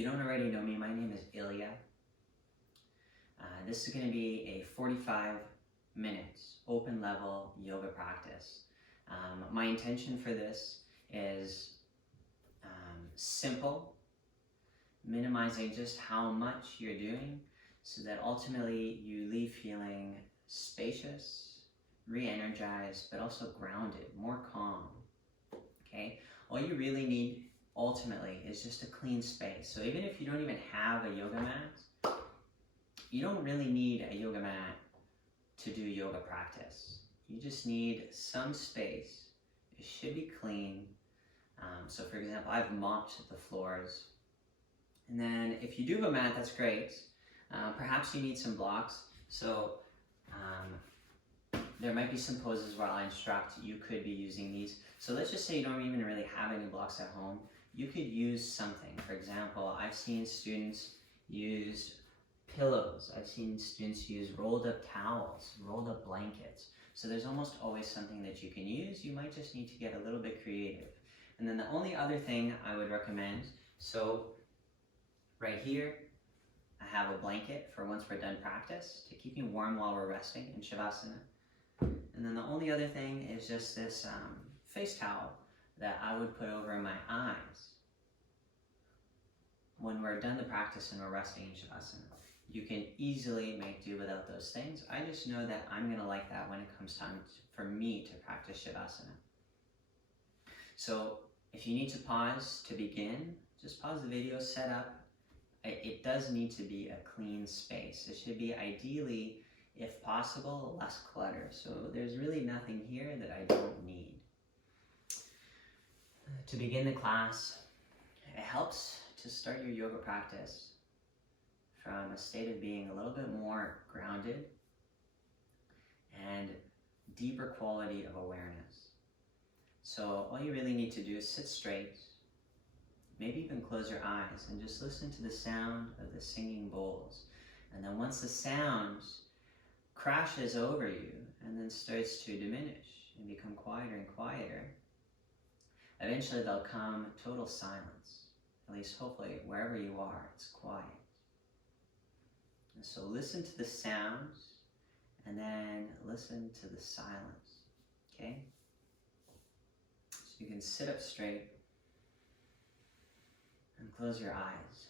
you don't already know me, my name is Ilya. This is going to be a 45 minutes open level yoga practice. My intention for this is simple, minimizing just how much you're doing so that ultimately you leave feeling spacious, re-energized, but also grounded, more calm. Okay? All you really need ultimately is just a clean space. So even if you don't even have a yoga mat, you don't really need a yoga mat to do yoga practice. You just need some space. It should be clean. So for example, I've mopped the floors. And then if you do have a mat, that's great. Perhaps you need some blocks. So there might be some poses where I'll instruct you could be using these. So let's just say you don't even really have any blocks at home. You could use something. For example, I've seen students use pillows. I've seen students use rolled up towels, rolled up blankets. So there's almost always something that you can use. You might just need to get a little bit creative. And then the only other thing I would recommend, so right here, I have a blanket for once we're done practice to keep me warm while we're resting in Shavasana. And then the only other thing is just this face towel that I would put over my eyes when we're done the practice and we're resting in Shavasana. You can easily make do without those things. I just know that I'm going to like that when it comes time for me to practice Shavasana. So if you need to pause to begin, just pause the video, set up. It does need to be a clean space. It should be ideally, if possible, less clutter. So there's really nothing here that I don't need. To begin the class, it helps to start your yoga practice from a state of being a little bit more grounded and deeper quality of awareness. So all you really need to do is sit straight, maybe even close your eyes and just listen to the sound of the singing bowls. And then once the sound crashes over you and then starts to diminish and become quieter and quieter, eventually there'll come total silence. At least hopefully wherever you are, it's quiet. And so listen to the sounds and then listen to the silence, okay? So you can sit up straight and close your eyes.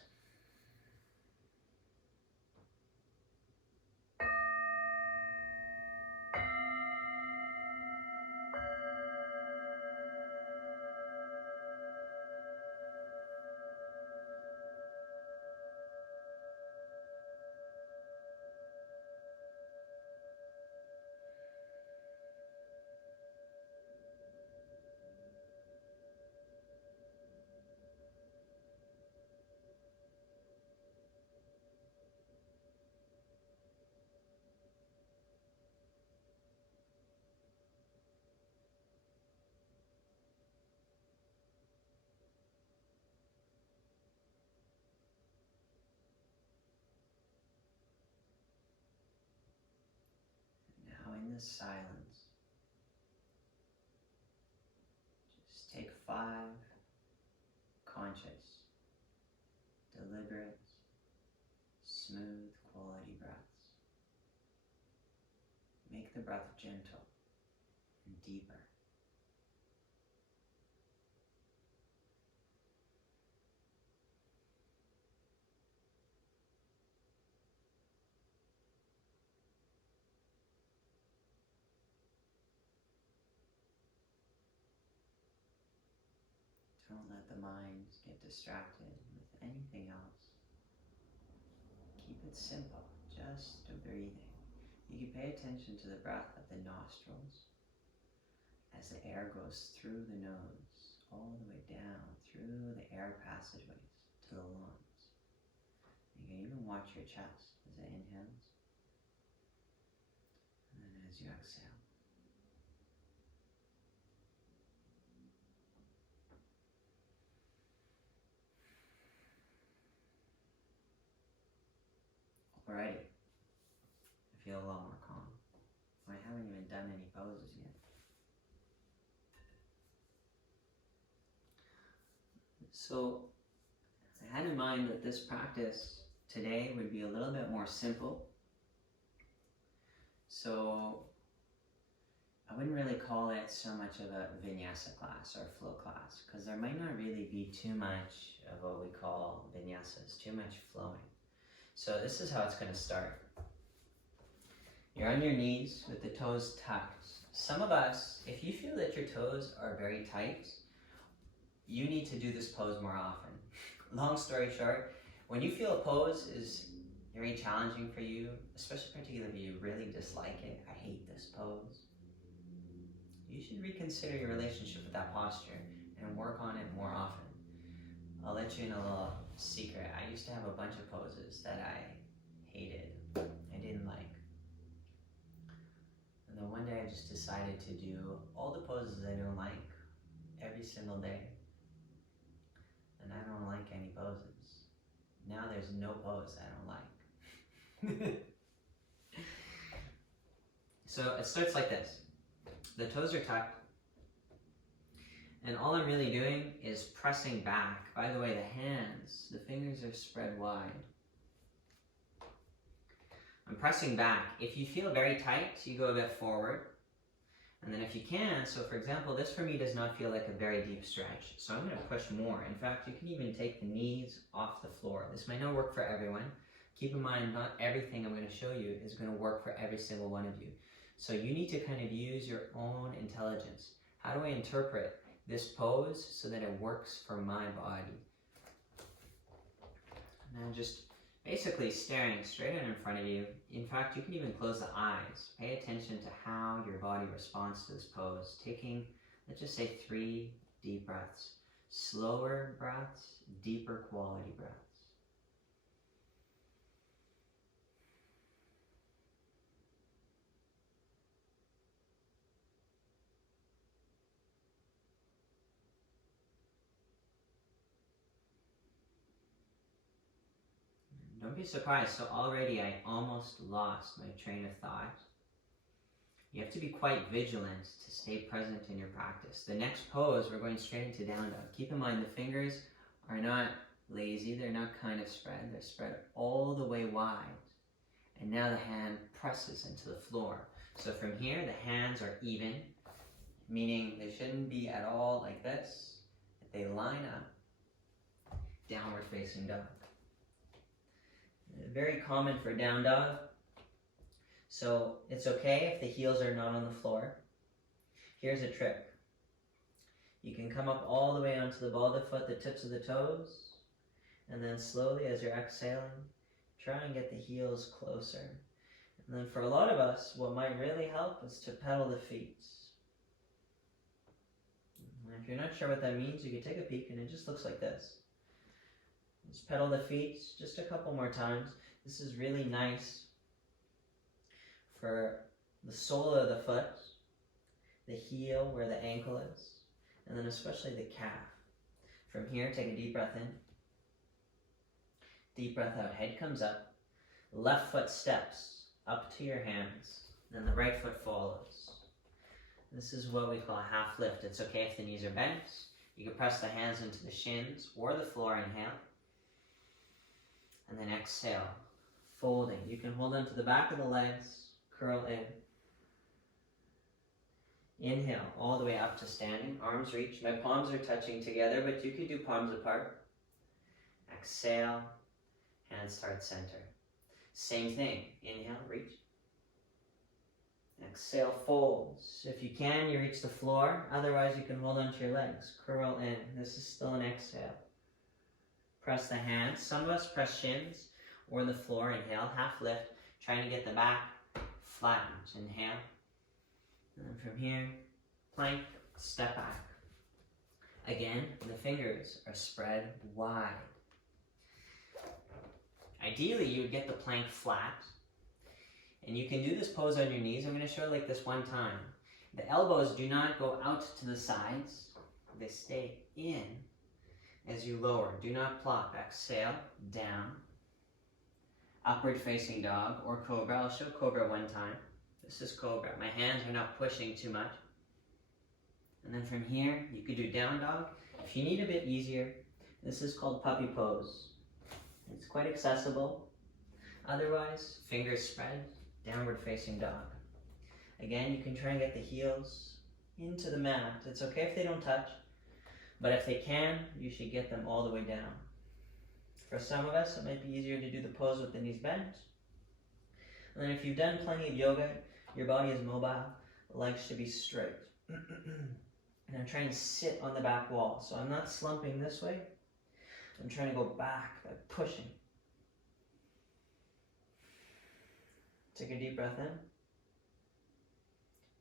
Now in this silence, just take 5 conscious, deliberate, smooth quality breaths. Make the breath gentle and deeper. Don't let the mind get distracted with anything else. Keep it simple, just a breathing. You can pay attention to the breath of the nostrils as the air goes through the nose, all the way down through the air passageways to the lungs. You can even watch your chest as it inhales and then as you exhale. Alrighty, I feel a lot more calm. I haven't even done any poses yet. So I had in mind that this practice today would be a little bit more simple. So I wouldn't really call it so much of a vinyasa class or flow class, because there might not really be too much of what we call vinyasas, too much flowing. So this is how it's going to start. You're on your knees with the toes tucked. Some of us, if you feel that your toes are very tight, you need to do this pose more often. Long story short, when you feel a pose is very challenging for you, especially particularly if you really dislike it, I hate this pose, you should reconsider your relationship with that posture and work on it more often. I'll let you in a little secret. I used to have a bunch of poses that I hated, I didn't like. And then one day I just decided to do all the poses I don't like every single day. And I don't like any poses. Now there's no pose I don't like. So it starts like this. The toes are tucked. And all I'm really doing is pressing back. By the way, the hands, the fingers are spread wide. I'm pressing back. If you feel very tight, you go a bit forward. And then if you can, so for example, this for me does not feel like a very deep stretch. So I'm going to push more. In fact, you can even take the knees off the floor. This might not work for everyone. Keep in mind, not everything I'm going to show you is going to work for every single one of you. So you need to kind of use your own intelligence. How do I interpret this pose so that it works for my body? And I'm just basically staring straight in front of you. In fact, you can even close the eyes. Pay attention to how your body responds to this pose. Taking, let's just say, 3 deep breaths. Slower breaths, deeper quality breaths. Don't be surprised, so already I almost lost my train of thought. You have to be quite vigilant to stay present in your practice. The next pose, we're going straight into down dog. Keep in mind the fingers are not lazy, they're not kind of spread, they're spread all the way wide. And now the hand presses into the floor. So from here, the hands are even, meaning they shouldn't be at all like this. They line up, downward facing dog. Very common for down dog. So it's okay if the heels are not on the floor. Here's a trick. You can come up all the way onto the ball of the foot, the tips of the toes, and then slowly as you're exhaling, try and get the heels closer. And then for a lot of us, what might really help is to pedal the feet. And if you're not sure what that means, you can take a peek and it just looks like this. Just pedal the feet just a couple more times. This is really nice for the sole of the foot, the heel where the ankle is, and then especially the calf. From here, take a deep breath in. Deep breath out, head comes up. Left foot steps up to your hands, then the right foot follows. This is what we call a half lift. It's okay if the knees are bent. You can press the hands into the shins or the floor, inhale. And then exhale, folding. You can hold on to the back of the legs, curl in. Inhale, all the way up to standing, arms reach. My palms are touching together, but you could do palms apart. Exhale, hands start center. Same thing, inhale, reach. Exhale, folds. If you can, you reach the floor. Otherwise, you can hold onto your legs, curl in. This is still an exhale. Press the hands. Some of us press shins or the floor. Inhale, half lift, trying to get the back flattened. Inhale. And then from here, plank, step back. Again, the fingers are spread wide. Ideally, you would get the plank flat. And you can do this pose on your knees. I'm going to show it like this one time. The elbows do not go out to the sides. They stay in. As you lower, do not plop. Exhale, down. Upward facing dog or cobra. I'll show cobra one time. This is cobra. My hands are not pushing too much. And then from here, you could do down dog. If you need a bit easier, This is called puppy pose. It's quite accessible. Otherwise, fingers spread, downward facing dog. Again, you can try and get the heels into the mat. It's okay if they don't touch, but if they can, you should get them all the way down. For some of us, it might be easier to do the pose with the knees bent. And then if you've done plenty of yoga, your body is mobile, the legs should be straight. And I'm trying to sit on the back wall. So I'm not slumping this way. I'm trying to go back by pushing. Take a deep breath in.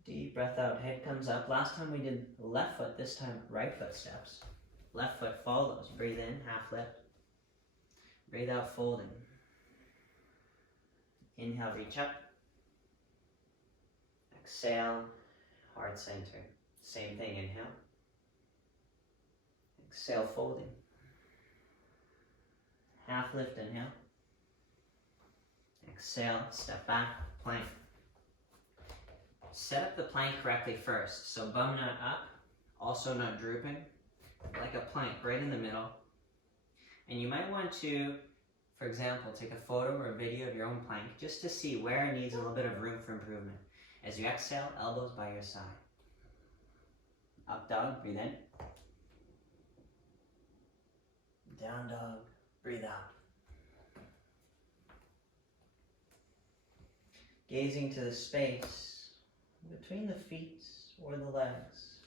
Deep breath out, head comes up. Last time we did left foot, this time right foot steps. Left foot follows. Breathe in, half lift. Breathe out, folding. Inhale, reach up. Exhale, heart center. Same thing, inhale. Exhale, folding. Half lift, inhale. Exhale, step back, plank. Set up the plank correctly first. So bum not up, also not drooping. Like a plank, right in the middle. And you might want to, for example, take a photo or a video of your own plank just to see where it needs a little bit of room for improvement. As you exhale, elbows by your side. Up dog, breathe in. Down dog, breathe out. Gazing to the space between the feet or the legs.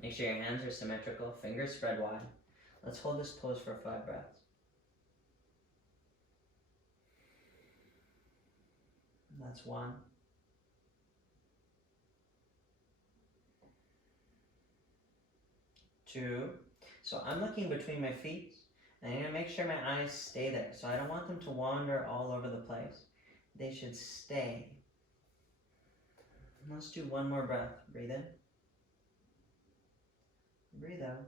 Make sure your hands are symmetrical, fingers spread wide. Let's hold this pose for 5 breaths. That's 1. 2. So I'm looking between my feet, and I'm going to make sure my eyes stay there. So I don't want them to wander all over the place. They should stay. Let's do 1 more breath. Breathe in. Breathe out.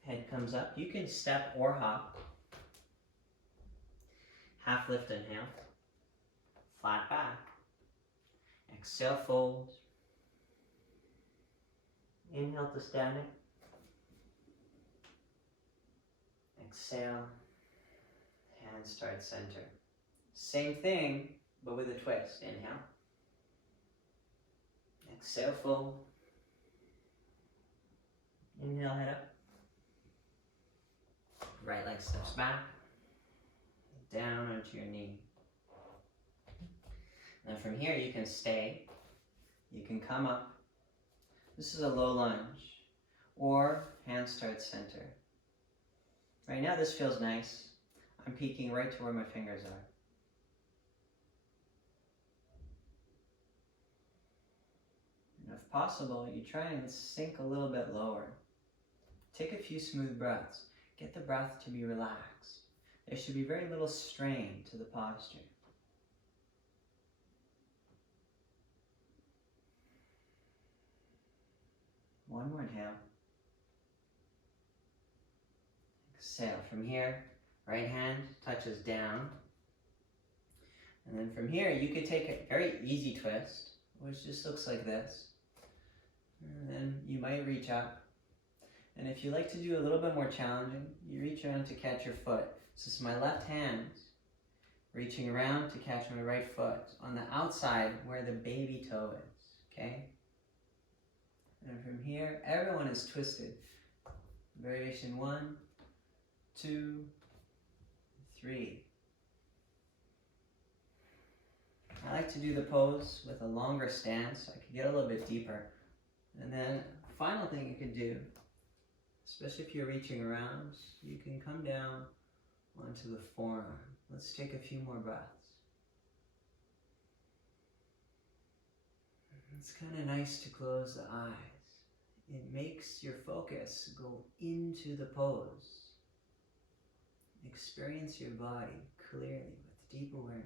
Head comes up. You can step or hop. Half lift, inhale. Flat back. Exhale, fold. Inhale to standing. Exhale. Hands start center. Same thing, but with a twist. Inhale. Exhale, fold. Inhale, head up. Right leg steps back. Down onto your knee. Now from here you can stay. You can come up. This is a low lunge. Or hands start center. Right now this feels nice. I'm peeking right to where my fingers are. And if possible, you try and sink a little bit lower. Take a few smooth breaths. Get the breath to be relaxed. There should be very little strain to the posture. One more inhale. Exhale. From here, right hand touches down. And then from here, you could take a very easy twist, which just looks like this. And then you might reach up. And if you like to do a little bit more challenging, you reach around to catch your foot. So it's my left hand reaching around to catch my right foot on the outside where the baby toe is, okay? And from here, everyone is twisted. Variation 1, 2, 3. I like to do the pose with a longer stance so I can get a little bit deeper. And then final thing you can do, especially if you're reaching around, you can come down onto the forearm. Let's take a few more breaths. It's kind of nice to close the eyes. It makes your focus go into the pose. Experience your body clearly with deep awareness.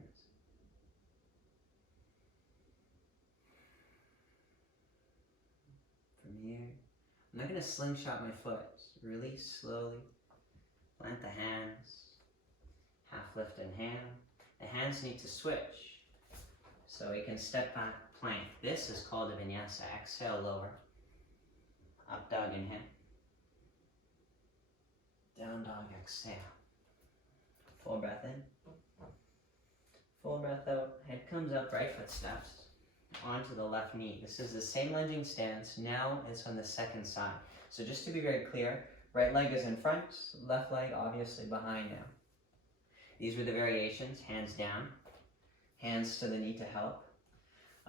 From here, I'm not going to slingshot my foot. Release slowly. Plant the hands. Half lift, inhale. The hands need to switch. So we can step back, plank. This is called a vinyasa. Exhale, lower. Up dog, inhale. Down dog, exhale. Full breath in. Full breath out. Head comes up, right foot steps onto the left knee. This is the same lunging stance. Now it's on the second side. So just to be very clear, right leg is in front, left leg obviously behind now. These were the variations, hands down, hands to the knee to help.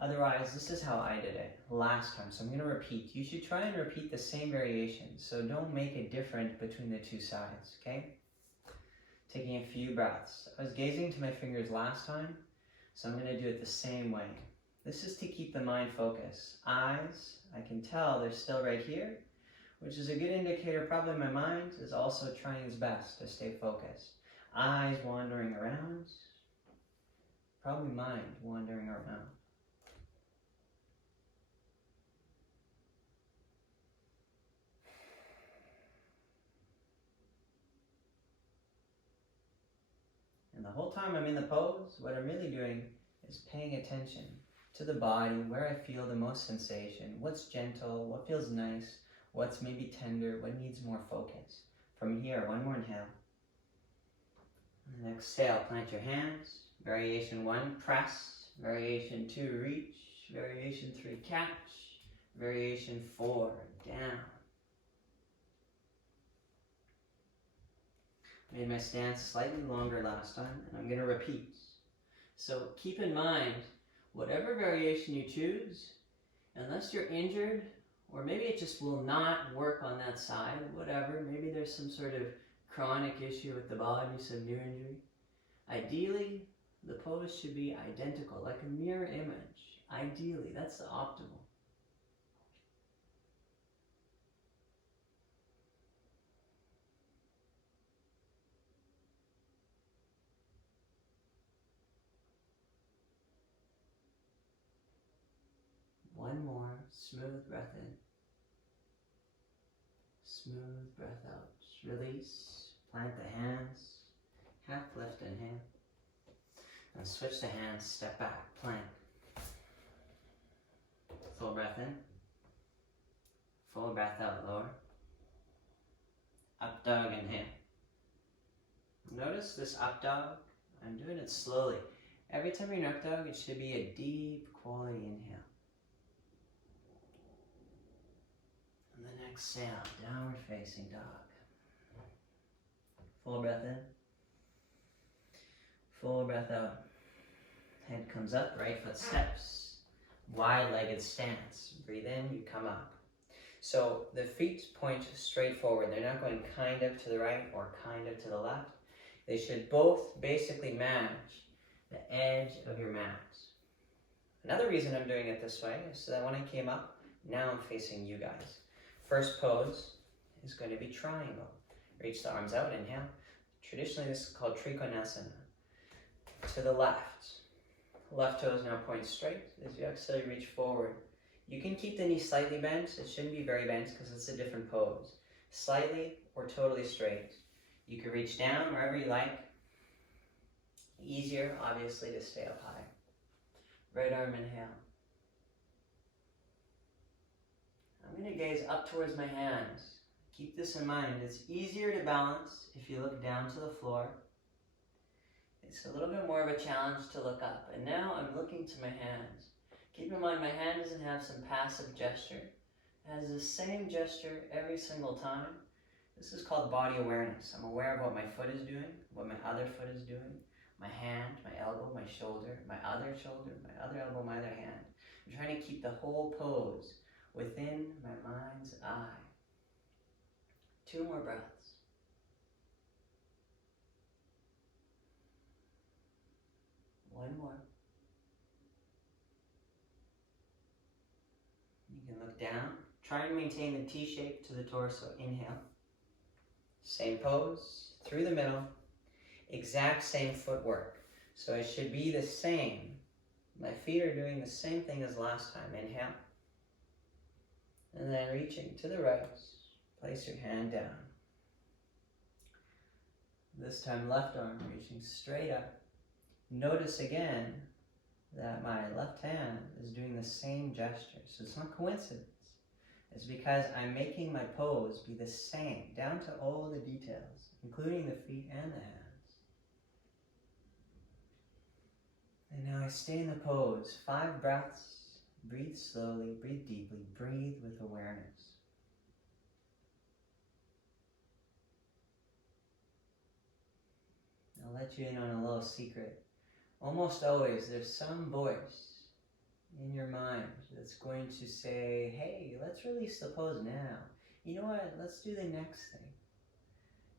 Otherwise, this is how I did it last time. So I'm going to repeat. You should try and repeat the same variation. So don't make it different between the two sides, okay? Taking a few breaths. I was gazing to my fingers last time, so I'm going to do it the same way. This is to keep the mind focused. Eyes, I can tell they're still right here, which is a good indicator. Probably my mind is also trying its best to stay focused. Eyes wandering around, probably mind wandering around. And the whole time I'm in the pose, what I'm really doing is paying attention to the body, where I feel the most sensation, what's gentle, what feels nice, what's maybe tender, what needs more focus. From here, one more inhale. And then exhale, plant your hands. Variation 1, press. Variation 2, reach. Variation 3, catch. Variation 4, down. Made my stance slightly longer last time, and I'm going to repeat. So keep in mind, whatever variation you choose, unless you're injured, or maybe it just will not work on that side, whatever, maybe there's some sort of chronic issue with the body, some new injury. Ideally, the pose should be identical, like a mirror image. Ideally, that's the optimal. One more, smooth breath in. Smooth breath out. Release, plant the hands, half lift, inhale. And switch the hands, step back, plank. Full breath in. Full breath out, lower. Up dog, inhale. Notice this up dog, I'm doing it slowly. Every time you're in up dog, it should be a deep quality inhale. And then exhale, downward facing dog. Full breath in. Full breath out. Head comes up, right foot steps. Wide-legged stance. Breathe in, you come up. So the feet point straight forward. They're not going kind of to the right or kind of to the left. They should both basically match the edge of your mat. Another reason I'm doing it this way is so that when I came up, now I'm facing you guys. First pose is going to be triangle. Reach the arms out, inhale. Traditionally, this is called Trikonasana. To the left. Left toes now point straight. As you exhale, reach forward. You can keep the knee slightly bent. It shouldn't be very bent because it's a different pose. Slightly or totally straight. You can reach down wherever you like. Easier, obviously, to stay up high. Right arm, inhale. I'm going to gaze up towards my hands. Keep this in mind. It's easier to balance if you look down to the floor. It's a little bit more of a challenge to look up. And now I'm looking to my hands. Keep in mind my hand doesn't have some passive gesture. It has the same gesture every single time. This is called body awareness. I'm aware of what my foot is doing, what my other foot is doing, my hand, my elbow, my shoulder, my other shoulder, my other elbow, my other hand. I'm trying to keep the whole pose within my mind's eye. 2 more breaths. One more. You can look down. Try and maintain the T shape to the torso. Inhale. Same pose, through the middle. Exact same footwork. So it should be the same. My feet are doing the same thing as last time. Inhale. And then reaching to the right. Place your hand down. This time left arm reaching straight up. Notice again that my left hand is doing the same gesture. So it's not coincidence. is because I'm making my pose be the same, down to all the details, including the feet and the hands. And now I stay in the pose, 5 breaths. Breathe slowly, breathe deeply, breathe with awareness. I'll let you in on a little secret. Almost always there's some voice in your mind that's going to say, hey, let's release the pose now. You know what, let's do the next thing.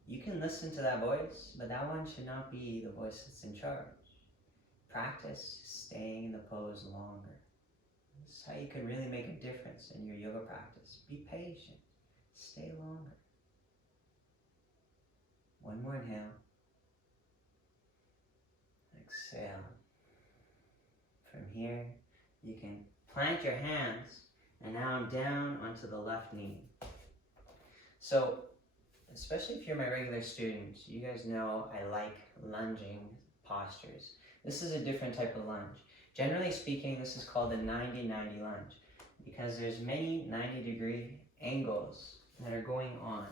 You can listen to that voice, but that one should not be the voice that's in charge. Practice staying in the pose longer. This is how you can really make a difference in your yoga practice. Be patient. Stay longer. One more inhale. Exhale. From here, you can plant your hands, and now I'm down onto the left knee. So, especially if you're my regular students, you guys know I like lunging postures. This is a different type of lunge. Generally speaking, this is called a 90-90 lunge because there's many 90-degree angles that are going on.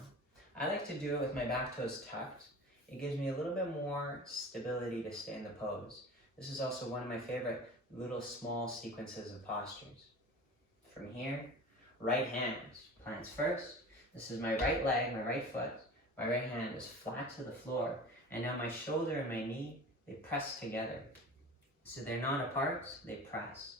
I like to do it with my back toes tucked. It gives me a little bit more stability to stay in the pose. This is also one of my favorite little small sequences of postures. From here, right hand plants first. This is my right leg, my right foot. My right hand is flat to the floor. And now my shoulder and my knee, they press together. So they're not apart, they press.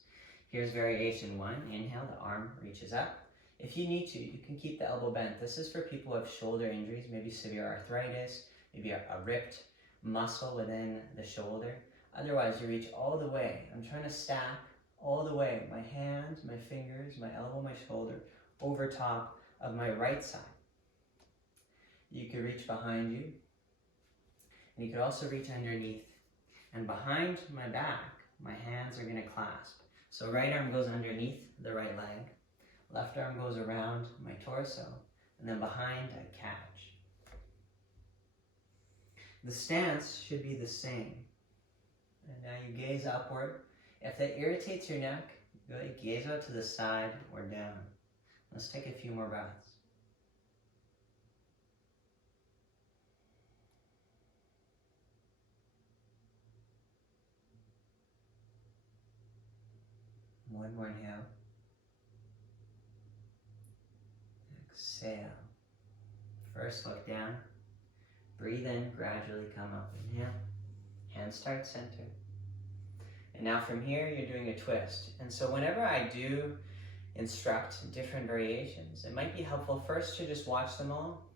Here's variation 1. Inhale, the arm reaches up. If you need to, you can keep the elbow bent. This is for people who have shoulder injuries, maybe severe arthritis, maybe a ripped muscle within the shoulder. Otherwise, you reach all the way. I'm trying to stack all the way, my hands, my fingers, my elbow, my shoulder, over top of my right side. You could reach behind you, and you could also reach underneath. And behind my back, my hands are going to clasp. So right arm goes underneath the right leg, left arm goes around my torso, and then behind I catch. The stance should be the same. And now you gaze upward. If that irritates your neck, go ahead, gaze out to the side or down. Let's take a few more breaths. One more inhale. Exhale. First look down. Breathe in, gradually come up. Inhale. Hands start center. And now from here, you're doing a twist. And so whenever I do instruct different variations, it might be helpful first to just watch them all,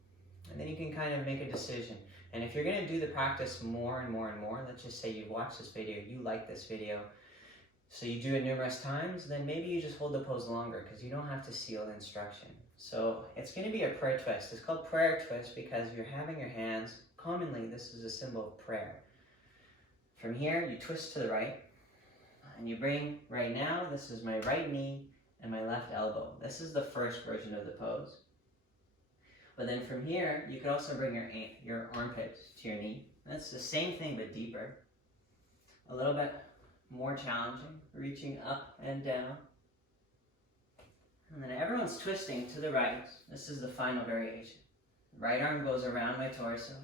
and then you can kind of make a decision. And if you're going to do the practice more and more and more, let's just say you've watched this video, you like this video, so you do it numerous times, then maybe you just hold the pose longer because you don't have to seal the instruction. So it's going to be a prayer twist. It's called prayer twist because you're having your hands, commonly this is a symbol of prayer. From here, you twist to the right, and you bring, right now, this is my right knee and my left elbow. This is the first version of the pose. But then from here, you could also bring your armpit to your knee. That's the same thing, but deeper. A little bit more challenging, reaching up and down. And then everyone's twisting to the right. This is the final variation. Right arm goes around my torso.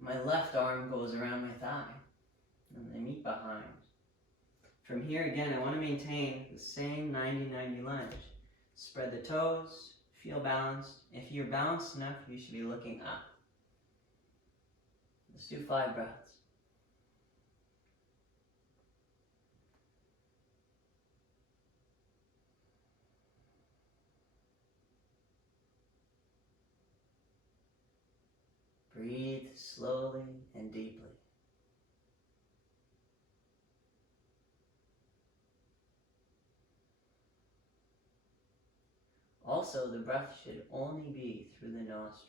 My left arm goes around my thigh. And they meet behind. From here again, I want to maintain the same 90-90 lunge. Spread the toes, feel balanced. If you're balanced enough, you should be looking up. Let's do 5 breaths. Breathe slowly and deeply. Also, the breath should only be through the nostrils.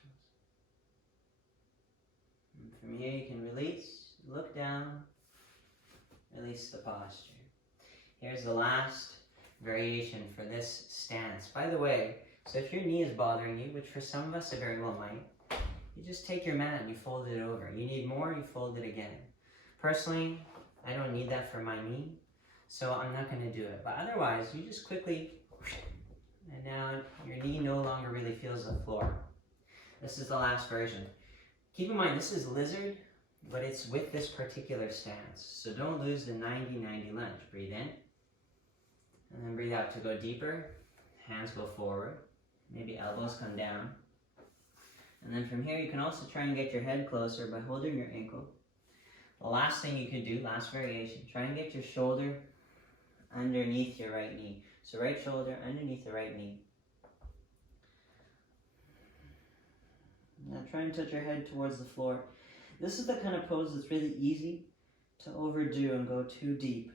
And from here you can release, look down, release the posture. Here's the last variation for this stance. By the way, so if your knee is bothering you, which for some of us it very well might, you just take your mat and you fold it over. You need more, you fold it again. Personally, I don't need that for my knee, so I'm not going to do it. But otherwise, you just quickly And now your knee no longer really feels the floor. This is the last version. Keep in mind, this is lizard, but it's with this particular stance. So don't lose the 90-90 lunge. Breathe in, and then breathe out to go deeper. Hands go forward. Maybe elbows come down. And then from here, you can also try and get your head closer by holding your ankle. The last thing you could do, last variation, try and get your shoulder underneath your right knee. So right shoulder underneath the right knee. Now try and tilt your head towards the floor. This is the kind of pose that's really easy to overdo and go too deep.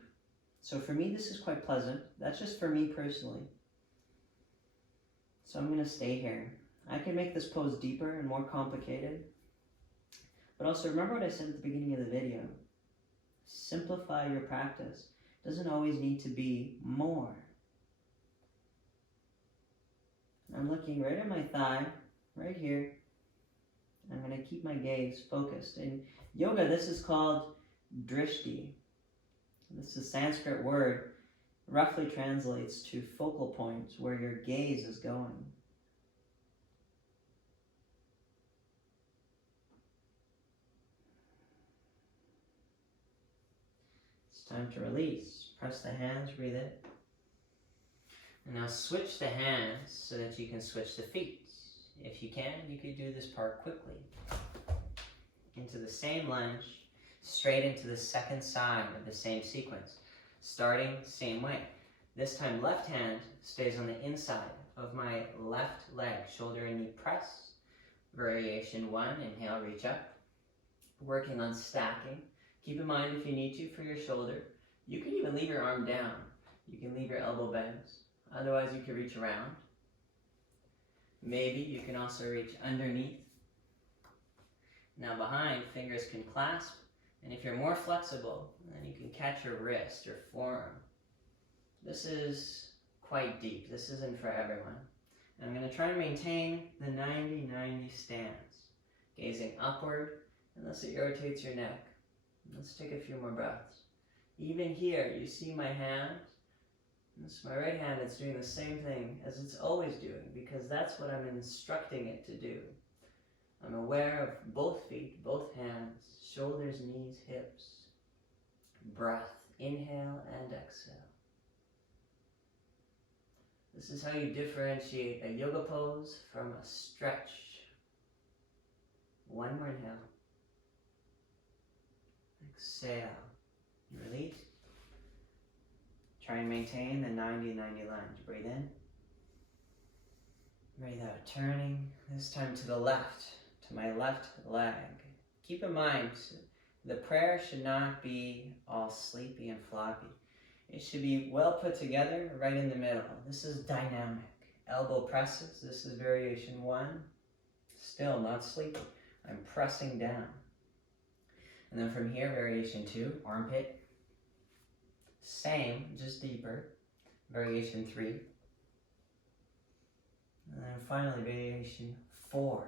So for me, this is quite pleasant. That's just for me personally. So I'm going to stay here. I can make this pose deeper and more complicated. But also remember what I said at the beginning of the video. Simplify your practice. It doesn't always need to be more. I'm looking right at my thigh, right here. I'm going to keep my gaze focused. In yoga, this is called drishti. This is a Sanskrit word, roughly translates to focal point, where your gaze is going. It's time to release. Press the hands, breathe in. And now switch the hands so that you can switch the feet. If you can, you could do this part quickly. Into the same lunge, straight into the second side of the same sequence. Starting same way. This time left hand stays on the inside of my left leg. Shoulder and knee press. Variation 1, inhale, reach up. Working on stacking. Keep in mind if you need to for your shoulder, you can even leave your arm down. You can leave your elbow bent. Otherwise you can reach around. Maybe you can also reach underneath. Now behind, fingers can clasp, and if you're more flexible, then you can catch your wrist or forearm. This is quite deep. This isn't for everyone. And I'm going to try to maintain the 90-90 stance, gazing upward unless it irritates your neck. Let's take a few more breaths. Even here, you see my hand. This is my right hand. It's doing the same thing as it's always doing because that's what I'm instructing it to do. I'm aware of both feet, both hands, shoulders, knees, hips. Breath, inhale and exhale. This is how you differentiate a yoga pose from a stretch. One more inhale. Exhale. Release. Try and maintain the 90-90 lunge. Breathe in. Breathe out, turning. This time to the left, to my left leg. Keep in mind, the prayer should not be all sleepy and floppy. It should be well put together, right in the middle. This is dynamic. Elbow presses. This is variation 1. Still not sleepy. I'm pressing down. And then from here, variation 2, armpit. Same, just deeper. Variation 3. And then finally, variation 4.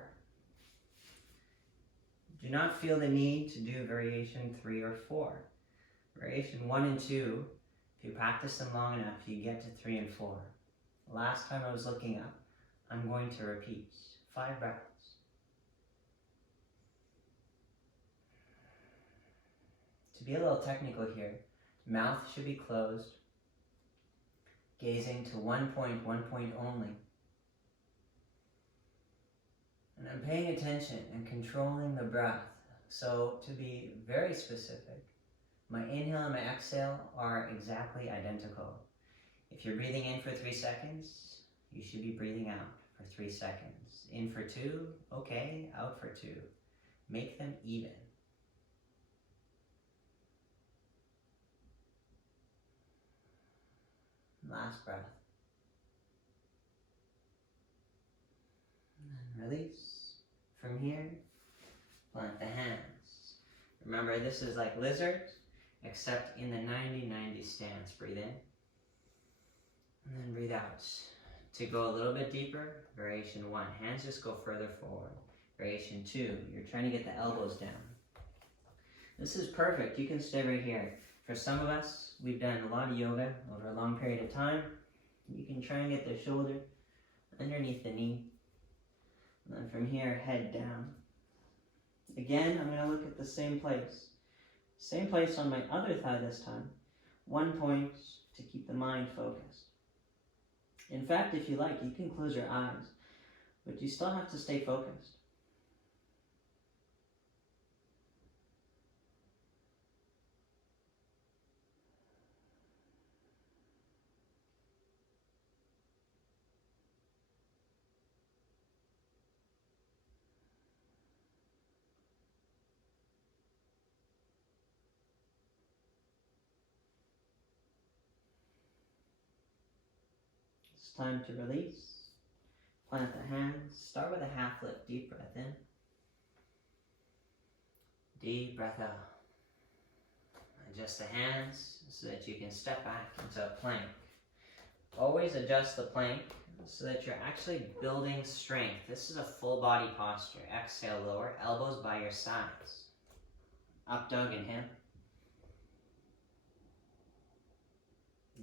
Do not feel the need to do variation 3 or 4. Variation 1 and 2, if you practice them long enough, you get to 3 and 4. Last time I was looking up, I'm going to repeat. 5 breaths. To be a little technical here, mouth should be closed, gazing to one point only. And I'm paying attention and controlling the breath. So to be very specific, my inhale and my exhale are exactly identical. If you're breathing in for 3 seconds, you should be breathing out for 3 seconds. In for 2, okay, out for 2. Make them even. Last breath. And release. From here, plant the hands. Remember, this is like lizard, except in the 90-90 stance. Breathe in. And then breathe out. To go a little bit deeper, variation 1. Hands just go further forward. Variation 2, you're trying to get the elbows down. This is perfect. You can stay right here. For some of us, we've done a lot of yoga over a long period of time. You can try and get the shoulder underneath the knee. And then from here, head down. Again, I'm going to look at the same place. Same place on my other thigh this time. 1 point to keep the mind focused. In fact, if you like, you can close your eyes, but you still have to stay focused. It's time to release. Plant the hands. Start with a half lift. Deep breath in. Deep breath out. Adjust the hands so that you can step back into a plank. Always adjust the plank so that you're actually building strength. This is a full body posture. Exhale, lower, elbows by your sides. Up dog, inhale.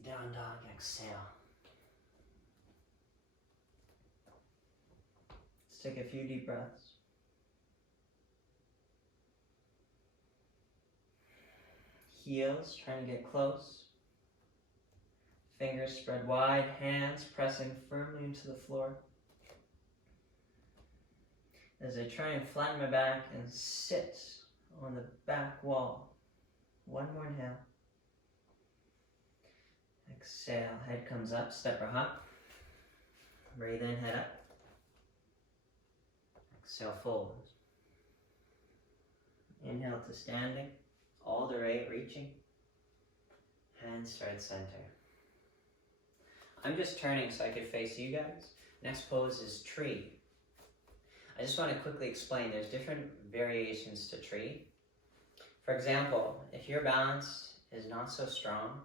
Down dog, exhale. Let's take a few deep breaths. Heels, trying to get close. Fingers spread wide, hands pressing firmly into the floor. As I try and flatten my back and sit on the back wall. One more inhale. Exhale, head comes up, step or hop. Breathe in, head up. Exhale, fold. Inhale to standing, all the way reaching. Hands start center. I'm just turning so I could face you guys. Next pose is tree. I just want to quickly explain, there's different variations to tree. For example, if your balance is not so strong,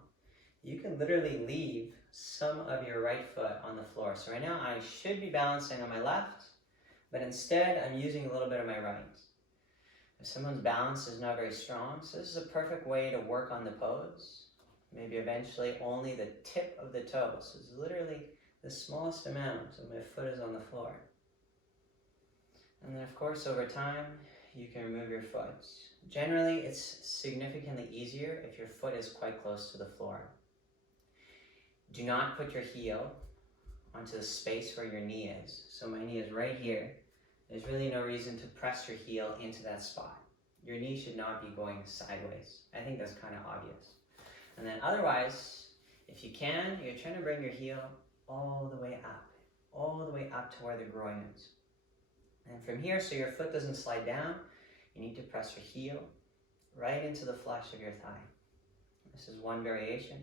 you can literally leave some of your right foot on the floor. So right now I should be balancing on my left, but instead I'm using a little bit of my right. If someone's balance is not very strong, so this is a perfect way to work on the pose. Maybe eventually only the tip of the toe. So it's literally the smallest amount of my foot is on the floor. And then of course over time, you can remove your foot. Generally, it's significantly easier if your foot is quite close to the floor. Do not put your heel onto the space where your knee is. So my knee is right here. There's really no reason to press your heel into that spot. Your knee should not be going sideways. I think that's kind of obvious. And then otherwise, if you can, you're trying to bring your heel all the way up to where the groin is. And from here, so your foot doesn't slide down, you need to press your heel right into the flesh of your thigh. This is one variation.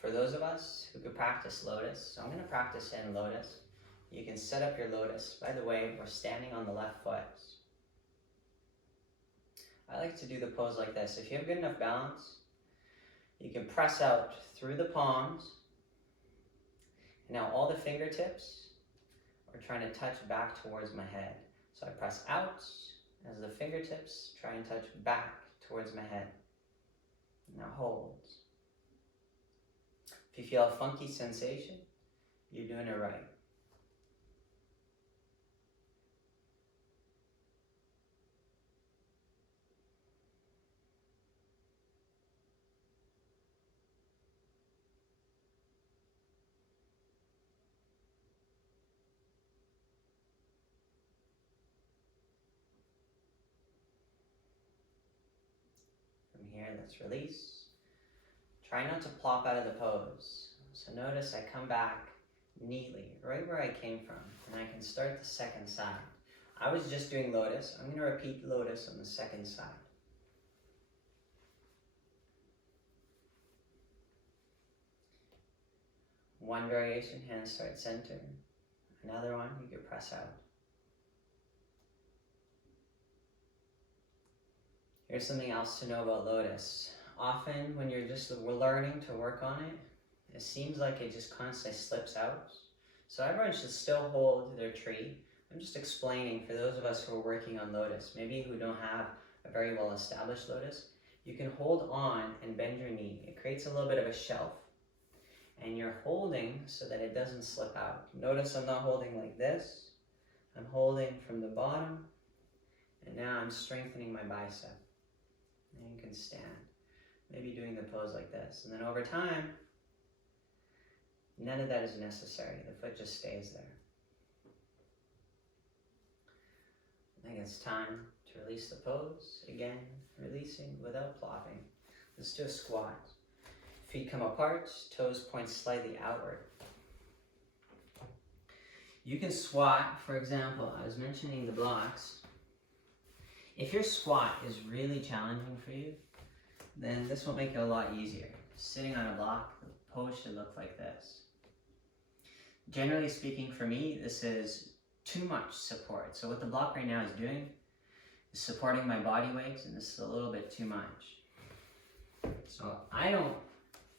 For those of us who could practice lotus, so I'm going to practice in lotus. You can set up your lotus. By the way, we're standing on the left foot. I like to do the pose like this. If you have good enough balance, you can press out through the palms. And now all the fingertips are trying to touch back towards my head. So I press out as the fingertips try and touch back towards my head. Now hold. If you feel a funky sensation, you're doing it right. From here, let's release. Try not to plop out of the pose. So notice I come back neatly, right where I came from, and I can start the second side. I was just doing lotus. I'm going to repeat lotus on the second side. One variation, hands start center. Another one, you can press out. Here's something else to know about lotus. Often when you're just learning to work on it, it seems like it just constantly slips out. So everyone should still hold their tree. I'm just explaining for those of us who are working on lotus, maybe who don't have a very well established lotus, you can hold on and bend your knee. It creates a little bit of a shelf. And you're holding so that it doesn't slip out. Notice I'm not holding like this. I'm holding from the bottom, and now I'm strengthening my bicep. And you can stand, maybe doing the pose like this. And then over time, none of that is necessary. The foot just stays there. I think it's time to release the pose. Again, releasing without plopping. Let's do a squat. Feet come apart, toes point slightly outward. You can squat, for example, I was mentioning the blocks. If your squat is really challenging for you, then this will make it a lot easier. Sitting on a block, the pose should look like this. Generally speaking, for me, this is too much support. So what the block right now is doing is supporting my body weight, and this is a little bit too much. So I don't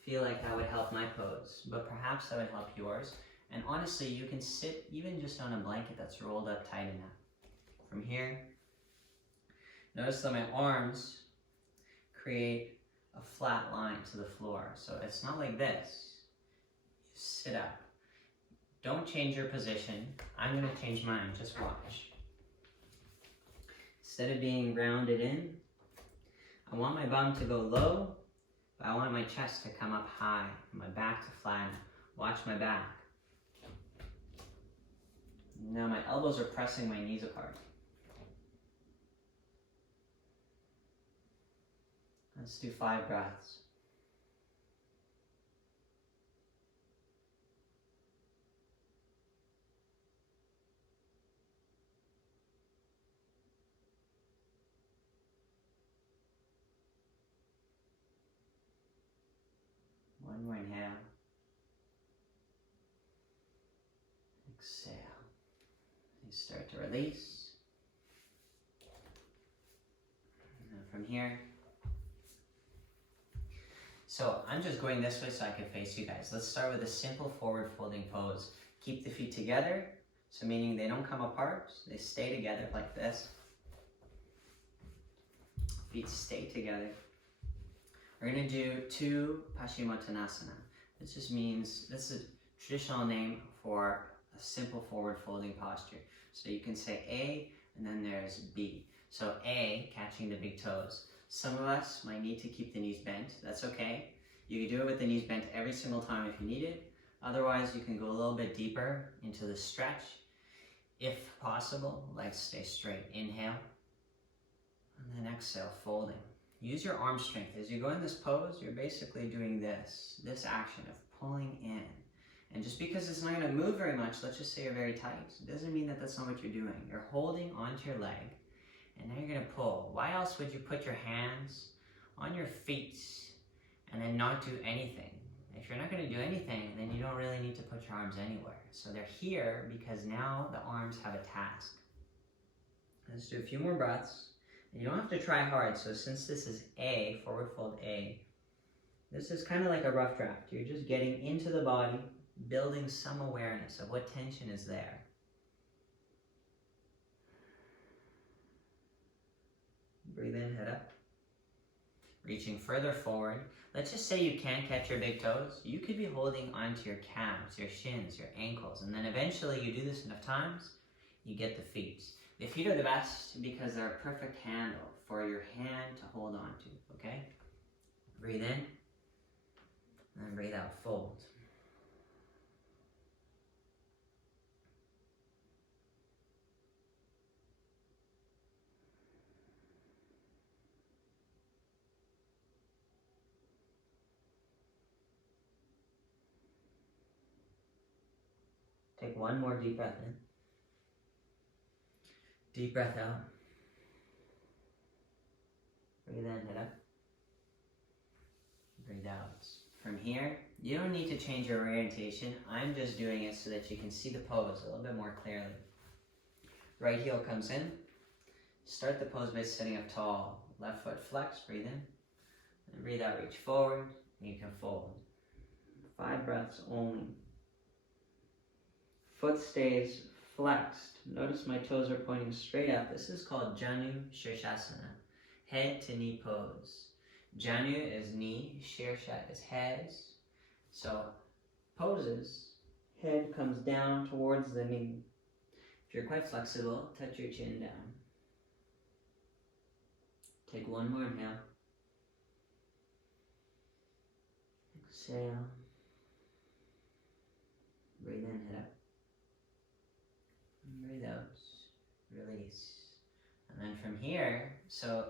feel like that would help my pose, but perhaps that would help yours. And honestly, you can sit even just on a blanket that's rolled up tight enough. From here, notice that my arms create a flat line to the floor. So it's not like this. You sit up. Don't change your position. I'm going to change mine. Just watch. Instead of being rounded in, I want my bum to go low, but I want my chest to come up high, and my back to flatten. Watch my back. Now my elbows are pressing my knees apart. Let's do 5 breaths. One more inhale. Exhale. You start to release. And then from here. So I'm just going this way so I can face you guys. Let's start with a simple forward folding pose. Keep the feet together, so meaning they don't come apart. They stay together like this. Feet stay together. We're going to do 2 Paschimottanasana. This just means, this is a traditional name for a simple forward folding posture. So you can say A, and then there's B. So A, catching the big toes. Some of us might need to keep the knees bent. That's okay. You can do it with the knees bent every single time if you need it. Otherwise, you can go a little bit deeper into the stretch. If possible, legs stay straight. Inhale, and then exhale, folding. Use your arm strength. As you go in this pose, you're basically doing this action of pulling in. And just because it's not going to move very much, let's just say you're very tight, it doesn't mean that that's not what you're doing. You're holding onto your leg, and now you're going to pull. Why else would you put your hands on your feet and then not do anything? If you're not going to do anything, then you don't really need to put your arms anywhere. So they're here because now the arms have a task. Let's do a few more breaths. And you don't have to try hard. So since this is A, forward fold A, this is kind of like a rough draft. You're just getting into the body, building some awareness of what tension is there. Breathe in, head up. Reaching further forward. Let's just say you can't catch your big toes. You could be holding onto your calves, your shins, your ankles, and then eventually you do this enough times, you get the feet. The feet are the best because they're a perfect handle for your hand to hold on to, okay? Breathe in, and then breathe out, fold. Take one more deep breath in. Deep breath out. Breathe in, head up. Breathe out. From here, you don't need to change your orientation. I'm just doing it so that you can see the pose a little bit more clearly. Right heel comes in. Start the pose by sitting up tall. Left foot flex, breathe in. And breathe out, reach forward, and you can fold. 5 breaths only. Foot stays flexed. Notice my toes are pointing straight up. This is called Janu Shirshasana, head to knee pose. Janu is knee, Shirsha is heads. So poses, head comes down towards the knee. If you're quite flexible, touch your chin down. Take one more inhale. Exhale. Breathe in, head up. And breathe out. Release. And then from here, so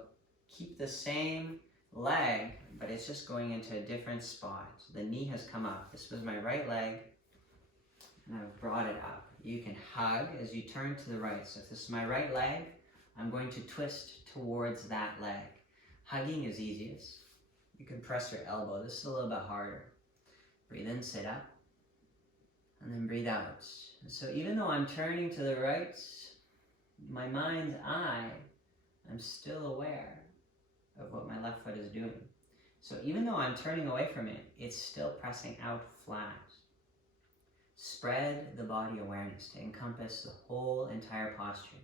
keep the same leg, but it's just going into a different spot. So the knee has come up. This was my right leg, and I've brought it up. You can hug as you turn to the right. So if this is my right leg, I'm going to twist towards that leg. Hugging is easiest. You can press your elbow. This is a little bit harder. Breathe in, sit up, and then breathe out. So even though I'm turning to the right, my mind's eye, I'm still aware of what my left foot is doing. So even though I'm turning away from it, it's still pressing out flat. Spread the body awareness to encompass the whole entire posture.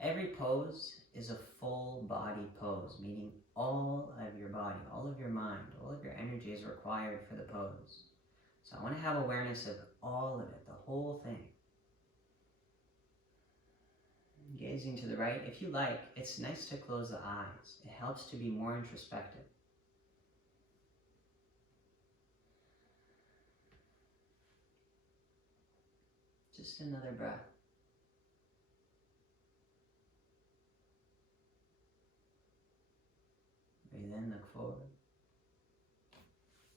Every pose is a full body pose, meaning all of your body, all of your mind, all of your energy is required for the pose. So I want to have awareness of all of it, the whole thing. Gazing to the right. If you like, it's nice to close the eyes. It helps to be more introspective. Just another breath. Breathe in, look forward.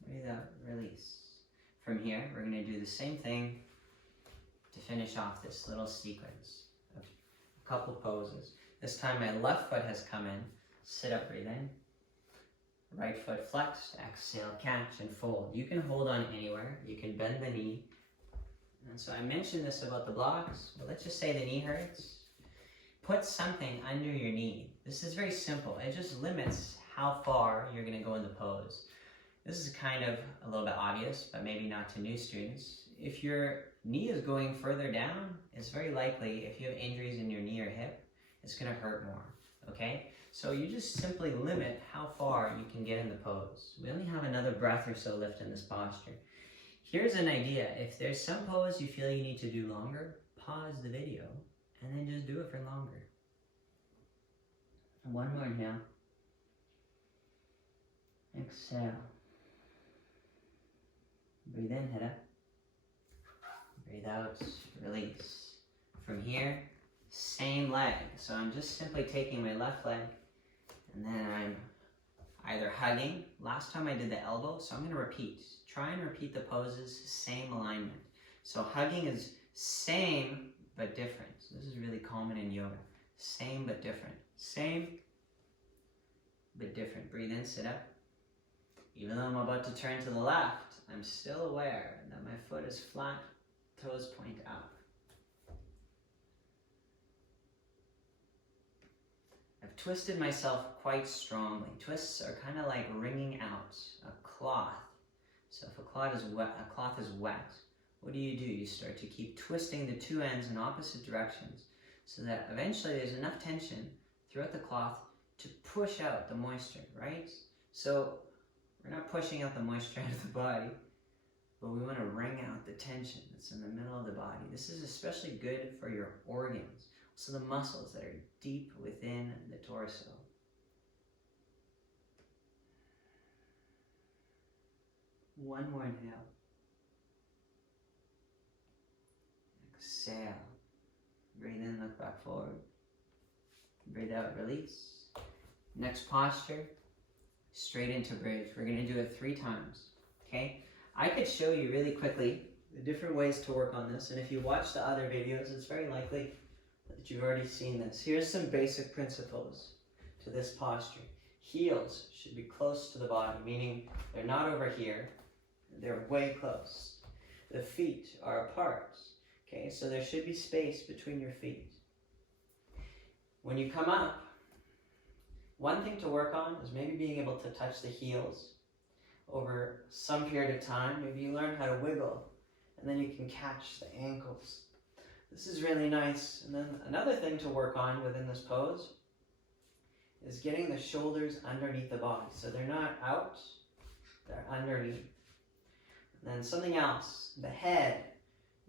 Breathe out, release. From here, we're going to do the same thing to finish off this little sequence of a couple poses. This time my left foot has come in. Sit up, breathe in. Right foot flexed, exhale, catch and fold. You can hold on anywhere. You can bend the knee. And so I mentioned this about the blocks, but let's just say the knee hurts. Put something under your knee. This is very simple. It just limits how far you're going to go in the pose. This is kind of a little bit obvious, but maybe not to new students. If your knee is going further down, it's very likely if you have injuries in your knee or hip, it's going to hurt more, okay? So you just simply limit how far you can get in the pose. We only have another breath or so left in this posture. Here's an idea. If there's some pose you feel you need to do longer, pause the video and then just do it for longer. One more inhale. Exhale. Breathe in, head up. Breathe out, release. From here, same leg. So I'm just simply taking my left leg and then I'm either hugging. Last time I did the elbow, so I'm going to repeat. Try and repeat the poses, same alignment. So hugging is same but different. So this is really common in yoga. Same but different. Same but different. Breathe in, sit up. Even though I'm about to turn to the left, I'm still aware that my foot is flat, toes point up. I've twisted myself quite strongly. Twists are kind of like wringing out a cloth. So if a cloth is wet, what do? You start to keep twisting the two ends in opposite directions so that eventually there's enough tension throughout the cloth to push out the moisture, right? So we're not pushing out the moisture out of the body, but we want to wring out the tension that's in the middle of the body. This is especially good for your organs, so the muscles that are deep within the torso. One more inhale. Exhale. Breathe in, look back forward. Breathe out, release. Next posture, straight into bridge. We're going to do it 3 times, okay? I could show you really quickly the different ways to work on this, and if you watch the other videos, it's very likely that you've already seen this. Here's some basic principles to this posture. Heels should be close to the body, meaning they're not over here, they're way close. The feet are apart, okay? So there should be space between your feet. When you come up, one thing to work on is maybe being able to touch the heels over some period of time. Maybe you learn how to wiggle, and then you can catch the ankles. This is really nice. And then another thing to work on within this pose is getting the shoulders underneath the body. So they're not out, they're underneath. And then something else, the head,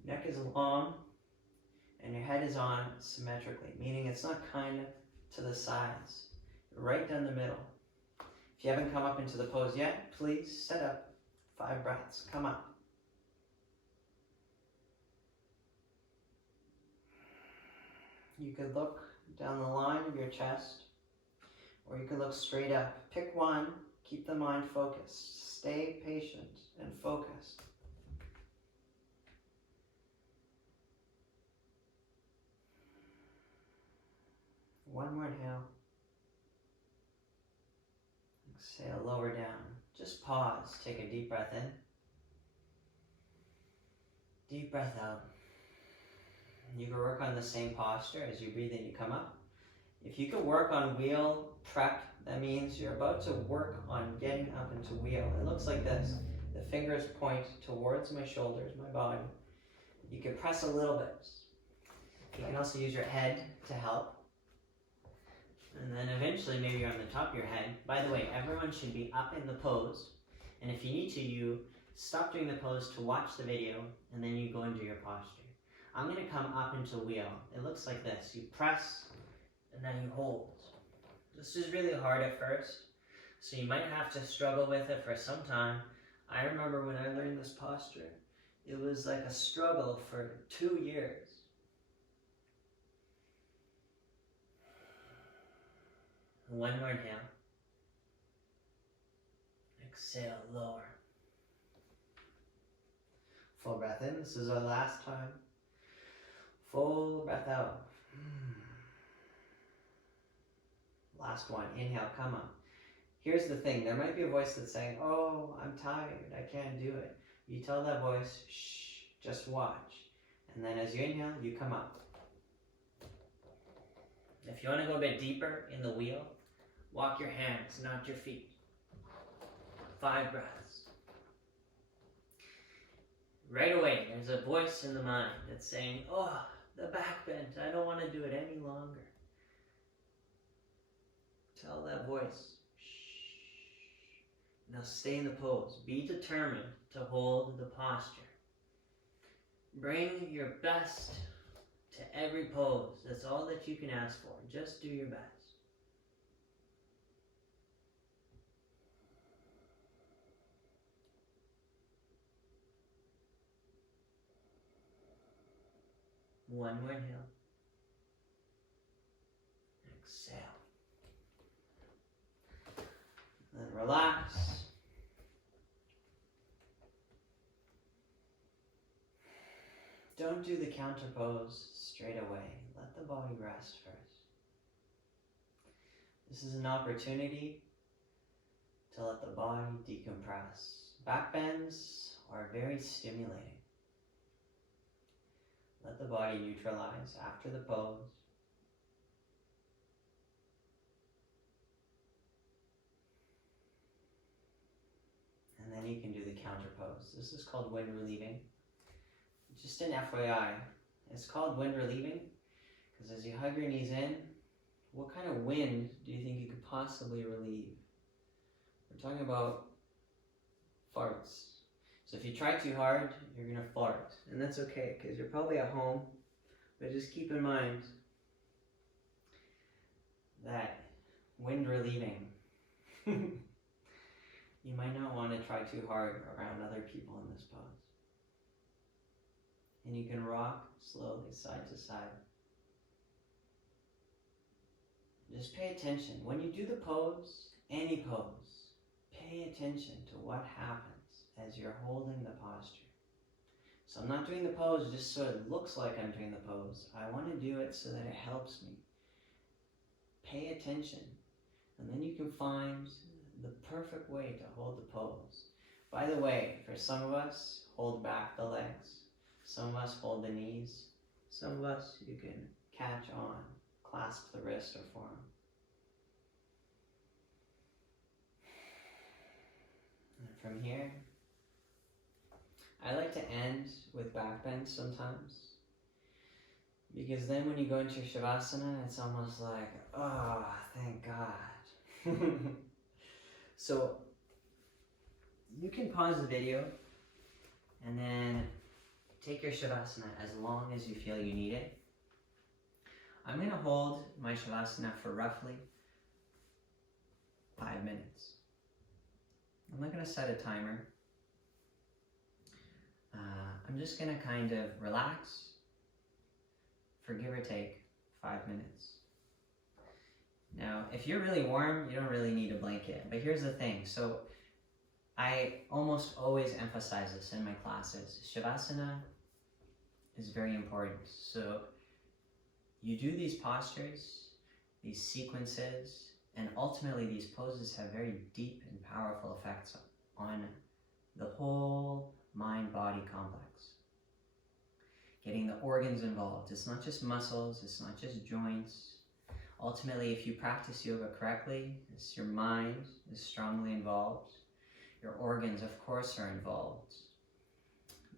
neck is long, and your head is on symmetrically, meaning it's not kind of to the sides, right down the middle. If you haven't come up into the pose yet, please set up. 5 breaths, come up. You could look down the line of your chest, or you could look straight up. Pick one, keep the mind focused. Stay patient and focused. One more inhale. Exhale, lower down. Just pause. Take a deep breath in. Deep breath out. You can work on the same posture as you breathe in, you come up. If you can work on wheel prep, that means you're about to work on getting up into wheel. It looks like this. The fingers point towards my shoulders, my body. You can press a little bit. You can also use your head to help. And then eventually maybe you're on the top of your head. By the way, everyone should be up in the pose. And if you need to, you stop doing the pose to watch the video, and then you go into your posture. I'm going to come up into wheel. It looks like this. You press, and then you hold. This is really hard at first, so you might have to struggle with it for some time. I remember when I learned this posture, it was like a struggle for 2 years. One more inhale. Exhale, lower. Full breath in. This is our last time. Full breath out. Last one. Inhale, come up. Here's the thing. There might be a voice that's saying, oh, I'm tired. I can't do it. You tell that voice, shh, just watch. And then as you inhale, you come up. If you want to go a bit deeper in the wheel, walk your hands, not your feet. 5 breaths. Right away, there's a voice in the mind that's saying, oh, the back bend, I don't want to do it any longer. Tell that voice, shh. Now stay in the pose. Be determined to hold the posture. Bring your best to every pose. That's all that you can ask for. Just do your best. One more inhale. Exhale. Then relax. Don't do the counter pose straight away. Let the body rest first. This is an opportunity to let the body decompress. Back bends are very stimulating. Let the body neutralize after the pose. And then you can do the counter pose. This is called wind relieving. Just an FYI, it's called wind relieving because as you hug your knees in, what kind of wind do you think you could possibly relieve? We're talking about farts. So if you try too hard, you're going to fart. And that's okay, because you're probably at home. But just keep in mind that wind relieving, you might not want to try too hard around other people in this pose. And you can rock slowly side to side. Just pay attention. When you do the pose, any pose, pay attention to what happens as you're holding the posture. So I'm not doing the pose just so it looks like I'm doing the pose. I want to do it so that it helps me. Pay attention, and then you can find the perfect way to hold the pose. By the way, for some of us, hold back the legs. Some of us hold the knees. Some of us, you can catch on, clasp the wrist or forearm. And from here, I like to end with back bend sometimes, because then when you go into Shavasana, it's almost like, oh, thank God. So you can pause the video And then take your Shavasana as long as you feel you need it. I'm going to hold my Shavasana for roughly 5 minutes. I'm not going to set a timer. I'm just going to kind of relax for give or take 5 minutes. Now, if you're really warm, you don't really need a blanket. But here's the thing. So I almost always emphasize this in my classes. Shavasana is very important. So you do these postures, these sequences, and ultimately these poses have very deep and powerful effects on the whole mind-body complex. Getting the organs involved. It's not just muscles, it's not just joints. Ultimately, if you practice yoga correctly, your mind is strongly involved. Your organs, of course, are involved.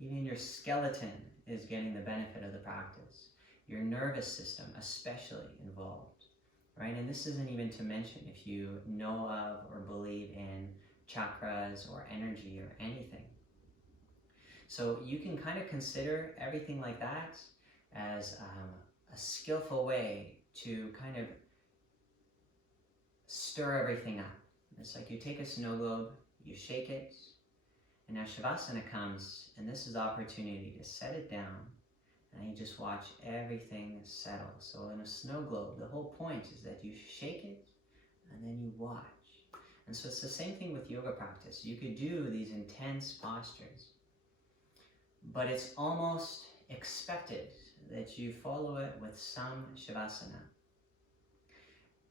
Even your skeleton is getting the benefit of the practice. Your nervous system, especially involved, right? And this isn't even to mention if you know of or believe in chakras or energy or anything. So you can kind of consider everything like that as a skillful way to kind of stir everything up. It's like you take a snow globe, you shake it, and now Shavasana comes, and this is the opportunity to set it down, and you just watch everything settle. So in a snow globe, the whole point is that you shake it, and then you watch. And so it's the same thing with yoga practice. You could do these intense postures, but it's almost expected that you follow it with some Shavasana.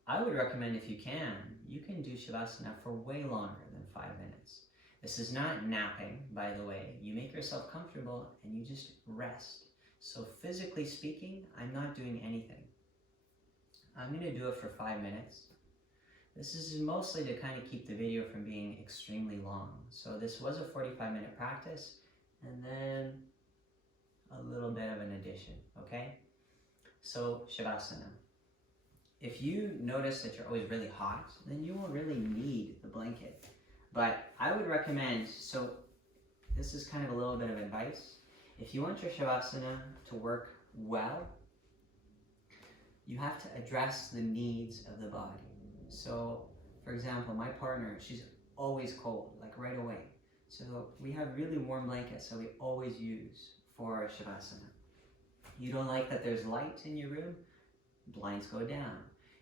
I would recommend, if you can do Shavasana for way longer than 5 minutes. This is not napping, by the way. You make yourself comfortable and you just rest. So physically speaking, I'm not doing anything. I'm going to do it for 5 minutes. This is mostly to kind of keep the video from being extremely long. So this was a 45-minute practice, and then a little bit of an addition, okay? So Shavasana. If you notice that you're always really hot, then you won't really need the blanket. But I would recommend, so this is kind of a little bit of advice. If you want your Shavasana to work well, you have to address the needs of the body. So, for example, my partner, she's always cold, like right away. So we have really warm blankets that we always use for Shavasana. You don't like that there's light in your room? Blinds go down.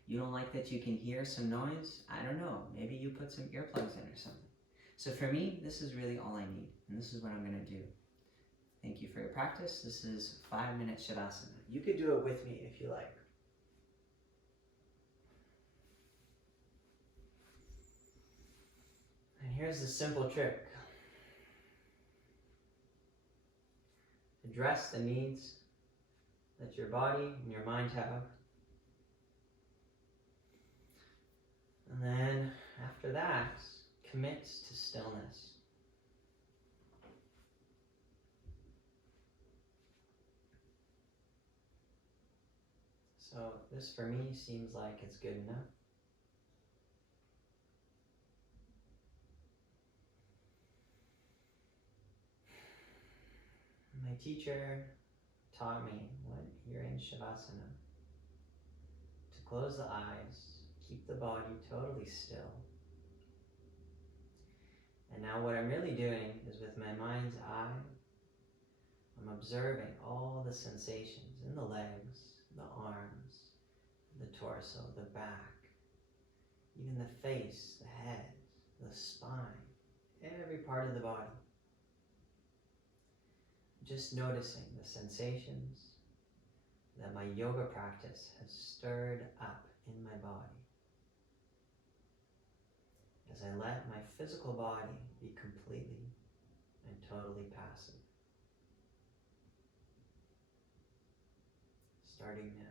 You don't like that you can hear some noise? I don't know, maybe you put some earplugs in or something. So for me, this is really all I need, and this is what I'm going to do. Thank you for your practice. This is 5-minute Shavasana. You could do it with me if you like. And here's the simple trick. Address the needs that your body and your mind have. And then after that, commit to stillness. So this for me seems like it's good enough. My teacher taught me when you're in Shavasana to close the eyes, keep the body totally still. And now what I'm really doing is with my mind's eye, I'm observing all the sensations in the legs, the arms, the torso, the back, even the face, the head, the spine, every part of the body. Just noticing the sensations that my yoga practice has stirred up in my body. As I let my physical body be completely and totally passive. Starting now.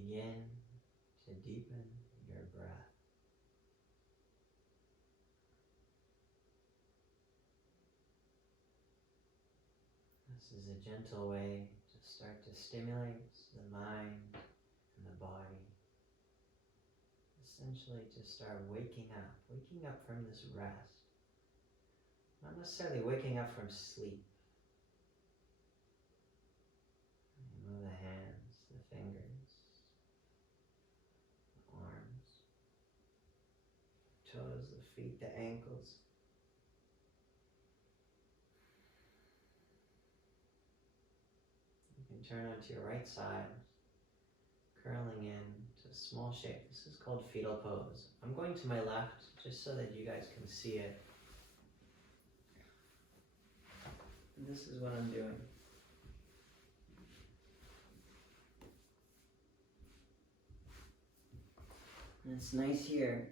begin to deepen your breath. This is a gentle way to start to stimulate the mind and the body. Essentially to start waking up from this rest. Not necessarily waking up from sleep. You move the hands, the fingers, the arms, toes, the feet, the ankles. You can turn onto your right side, curling in to a small shape. This is called fetal pose. I'm going to my left just so that you guys can see it. And this is what I'm doing. And it's nice here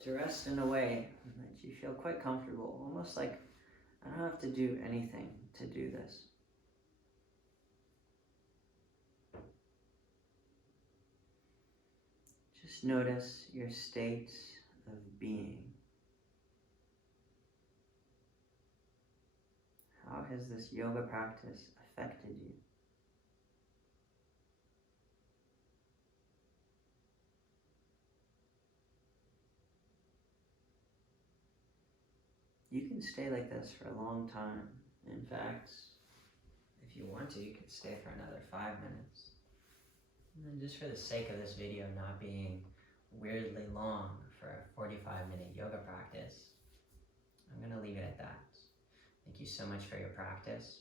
to rest in a way that you feel quite comfortable, almost like I don't have to do anything to do this. Just notice your state of being. How has this yoga practice affected you? You can stay like this for a long time. In fact, if you want to, you can stay for another 5 minutes. And then just for the sake of this video not being weirdly long for a 45-minute yoga practice, I'm going to leave it at that. Thank you so much for your practice.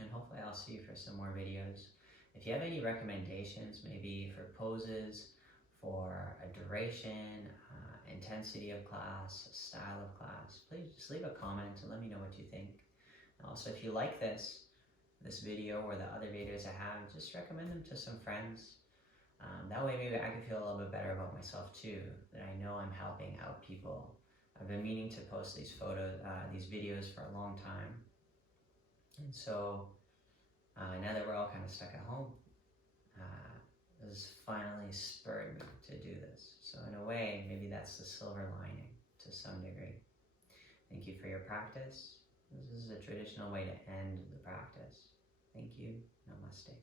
And hopefully I'll see you for some more videos. If you have any recommendations, maybe for poses, for a duration, intensity of class, style of class, please just leave a comment and let me know what you think. And also, if you like this video or the other videos I have, just recommend them to some friends. That way maybe I can feel a little bit better about myself too, that I know I'm helping out people. I've been meaning to post these videos for a long time. And so now that we're all kind of stuck at home, this finally spurred me to do this. So in a way, maybe that's the silver lining to some degree. Thank you for your practice. This is a traditional way to end the practice. Thank you. Namaste.